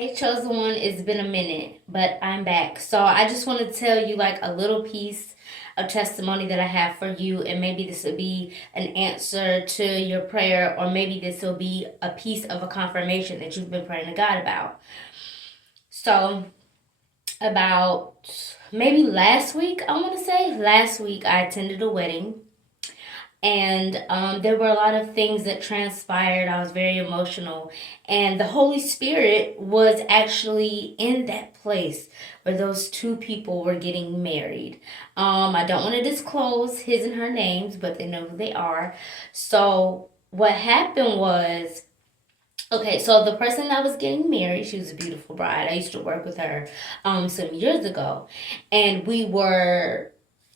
Hey, chosen one, it's been a minute, but I'm back. So I just want to tell you like a little piece of testimony that I have for you, and maybe this will be an answer to your prayer, or maybe this will be a piece of a confirmation that you've been praying to God about. So, about maybe last week, I want to say, last week I attended a wedding, and there were a lot of things that transpired. I was very emotional, and the Holy Spirit was actually in that place where those two people were getting married. I don't want to disclose his and her names, but they know who they are. So what happened was, okay, so the person that was getting married, she was a beautiful bride. I used to work with her some years ago, and we were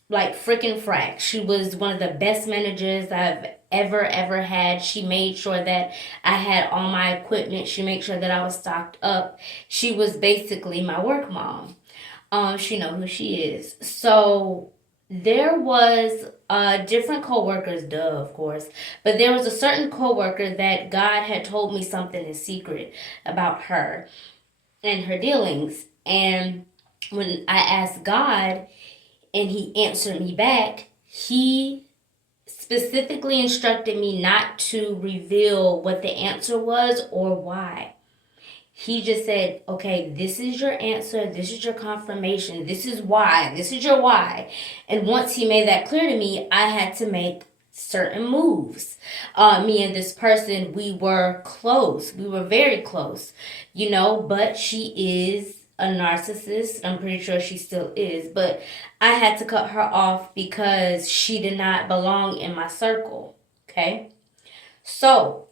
like freaking frack. She was one of the best managers I've ever had. She made sure that I had all my equipment. She made sure that I was stocked up. She was basically my work mom. She know who she is. So there was different coworkers, duh, of course, but there was a certain coworker that God had told me something in secret about her and her dealings. And when I asked God, and he answered me back, he specifically instructed me not to reveal what the answer was or why. He just said, okay, this is your answer, this is your confirmation, this is why, this is your why. And once he made that clear to me, I had to make certain moves. Me and this person, we were close. We were very close, but she is a narcissist. I'm pretty sure she still is, but I had to cut her off because she did not belong in my circle. Okay? So,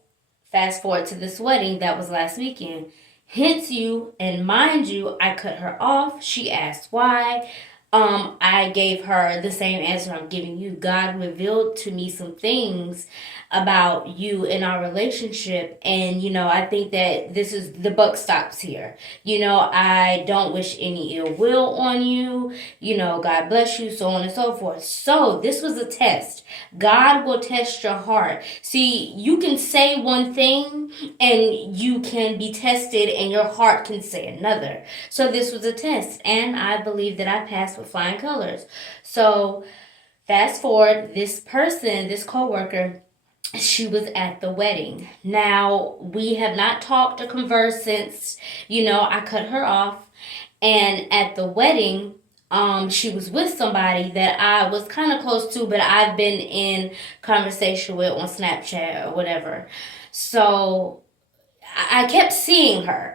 fast forward to this wedding that was last weekend. Hence you, and mind you, I cut her off. She asked why. I gave her the same answer I'm giving you. God revealed to me some things about you in our relationship, and I think that this is the buck stops here. I don't wish any ill will on you. God bless you, so on and so forth. So this was a test. God will test your heart. See, you can say one thing and you can be tested, and your heart can say another. So this was a test, and I believe that I passed with flying colors. So fast forward, this person, this coworker, she was at the wedding. Now, we have not talked or conversed since, I cut her off. And at the wedding, she was with somebody that I was kind of close to, but I've been in conversation with on Snapchat or whatever. So I kept seeing her.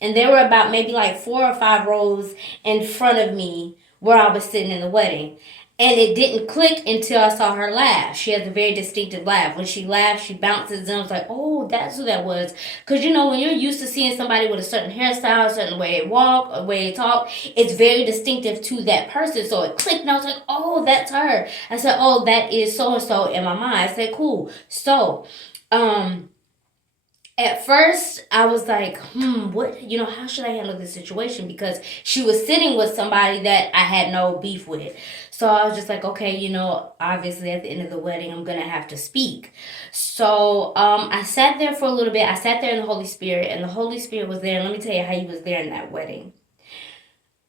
And there were about maybe like 4 or 5 rows in front of me where I was sitting in the wedding. And it didn't click until I saw her laugh. She has a very distinctive laugh. When she laughs, she bounces, and I was like, oh, that's who that was. Because, when you're used to seeing somebody with a certain hairstyle, a certain way they walk, a way they talk, it's very distinctive to that person. So it clicked, and I was like, oh, that's her. I said, oh, that is so-and-so in my mind. I said, cool. So, at first I was like, what, how should I handle this situation? Because she was sitting with somebody that I had no beef with. So I was just like, okay, obviously at the end of the wedding, I'm going to have to speak. So I sat there for a little bit. I sat there in the Holy Spirit, and the Holy Spirit was there. And let me tell you how he was there in that wedding.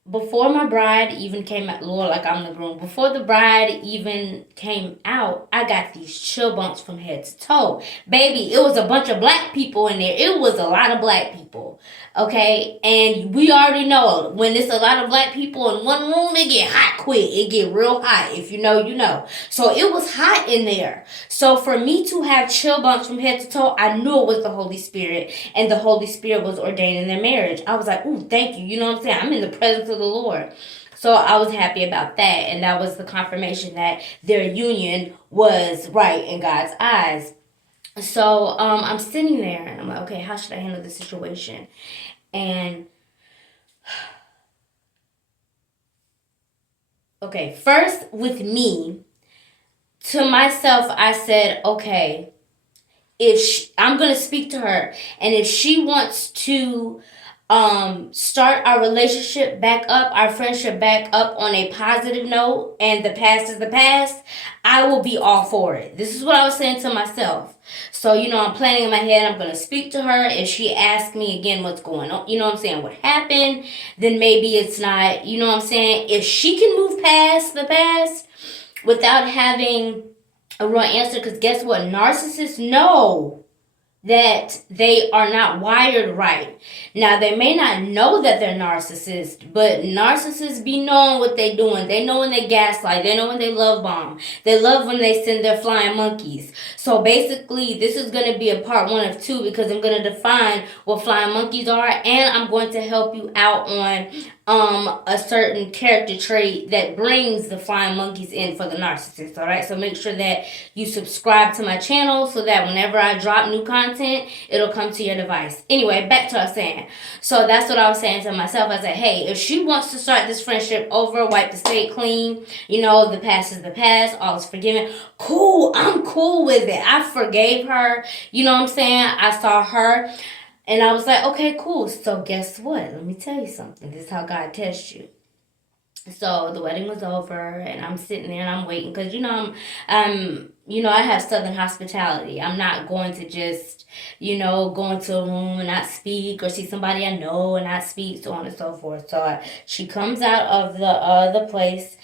Before my bride even came out, Lord, like I'm the groom, before the bride even came out, I got these chill bumps from head to toe. Baby, it was a bunch of black people in there. It was a lot of black people. Okay? And we already know when there's a lot of black people in one room, it get hot quick. It get real hot. If you know, you know. So it was hot in there. So for me to have chill bumps from head to toe, I knew it was the Holy Spirit. And the Holy Spirit was ordaining their marriage. I was like, ooh, thank you. You know what I'm saying? I'm in the presence of the Lord. So I was happy about that. And that was the confirmation that their union was right in God's eyes. So I'm sitting there and I'm like, okay, how should I handle this situation? And okay, first with me, to myself, I said, okay, I'm going to speak to her, and if she wants to start our relationship back up, our friendship back up on a positive note, and the past is the past, I will be all for it. This is what I was saying to myself. So, I'm planning in my head, I'm going to speak to her. If she asks me again what's going on, what I'm saying, what happened, then maybe it's not, what I'm saying. If she can move past the past without having a real answer, because guess what? Narcissists know that they are not wired right. Now, they may not know that they're narcissists, but narcissists be knowing what they doing. They know when they gaslight. They know when they love bomb. They love when they send their flying monkeys. So basically, this is going to be a part 1 of 2 because I'm going to define what flying monkeys are, and I'm going to help you out on a certain character trait that brings the flying monkeys in for the narcissist. All right, so make sure that you subscribe to my channel so that whenever I drop new content, it'll come to your device. Anyway, back to what I was saying. So that's what I was saying to myself. I said, hey, if she wants to start this friendship over, wipe the slate clean, the past is the past, all is forgiven, cool, I'm cool with it. I forgave her. You know what I'm saying? I saw her. And I was like, okay, cool. So guess what? Let me tell you something. This is how God tests you. So the wedding was over, and I'm sitting there and I'm waiting because I have Southern hospitality. I'm not going to just go into a room and not speak, or see somebody I know and not speak, so on and so forth. So she comes out of the place,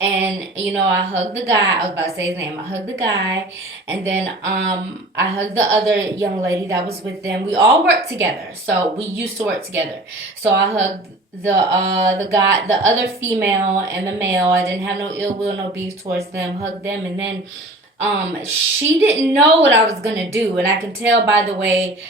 and I hugged the guy. I was about to say his name. I hugged the guy, and then I hugged the other young lady that was with them. We all worked together, so we used to work together. So I hugged the guy, the other female, and the male. I didn't have no ill will, no beef towards them. Hugged them, and then she didn't know what I was gonna do, and I can tell by the way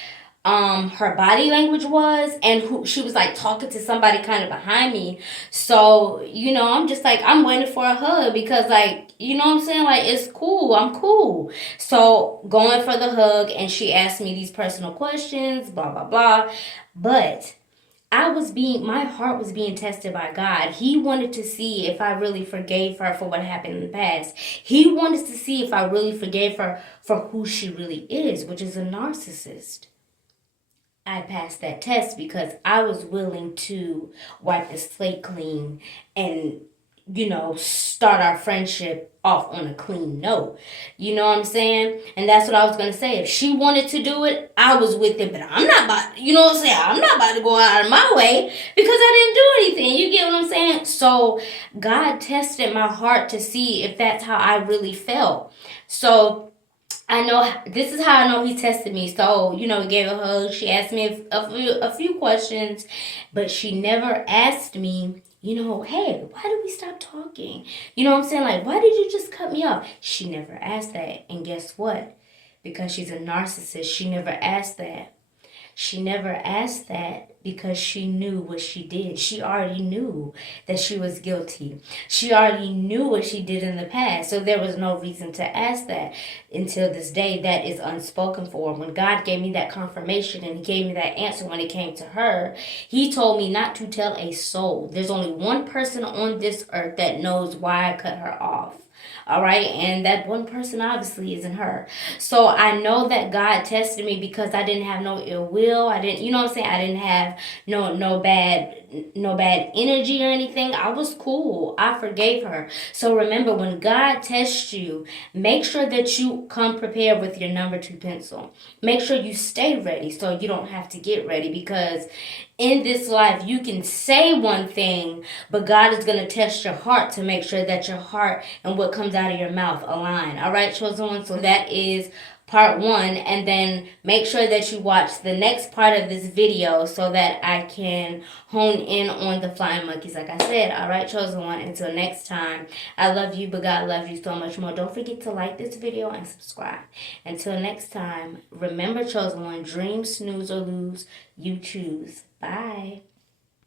her body language was, and who she was like talking to somebody kind of behind me. So I'm just like, I'm waiting for a hug because like what I'm saying, like it's cool, I'm cool. So going for the hug, and she asked me these personal questions, blah blah blah, but my heart was being tested by God. He wanted to see if I really forgave her for what happened in the past. He wanted to see if I really forgave her for who she really is, which is a narcissist. I passed that test because I was willing to wipe the slate clean and, start our friendship off on a clean note. You know what I'm saying? And that's what I was going to say. If she wanted to do it, I was with it. But I'm not about, I'm not about to go out of my way because I didn't do anything. You get what I'm saying? So God tested my heart to see if that's how I really felt. So I know this is how I know he tested me. So, he gave a hug. She asked me a few questions, but she never asked me, hey, why did we stop talking? You know what I'm saying? Like, why did you just cut me off? She never asked that. And guess what? Because she's a narcissist, she never asked that. She never asked that because she knew what she did. She already knew that she was guilty. She already knew what she did in the past. So there was no reason to ask that until this day. That is unspoken for. When God gave me that confirmation and he gave me that answer when it came to her, he told me not to tell a soul. There's only one person on this earth that knows why I cut her off. All right, and that one person obviously isn't her. So I know that God tested me because I didn't have no ill will. I didn't, what I'm saying? I didn't have no bad energy or anything. I was cool. I forgave her. So remember, when God tests you, make sure that you come prepared with your number 2 pencil. Make sure you stay ready so you don't have to get ready, because in this life, you can say one thing, but God is going to test your heart to make sure that your heart and what comes out of your mouth align. All right, chosen one. So that is part 1, and then make sure that you watch the next part of this video so that I can hone in on the flying monkeys, like I said. All right, chosen one. Until next time, I love you, but God loves you so much more. Don't forget to like this video and subscribe. Until next time, remember, chosen one, dream, snooze, or lose, you choose. Bye.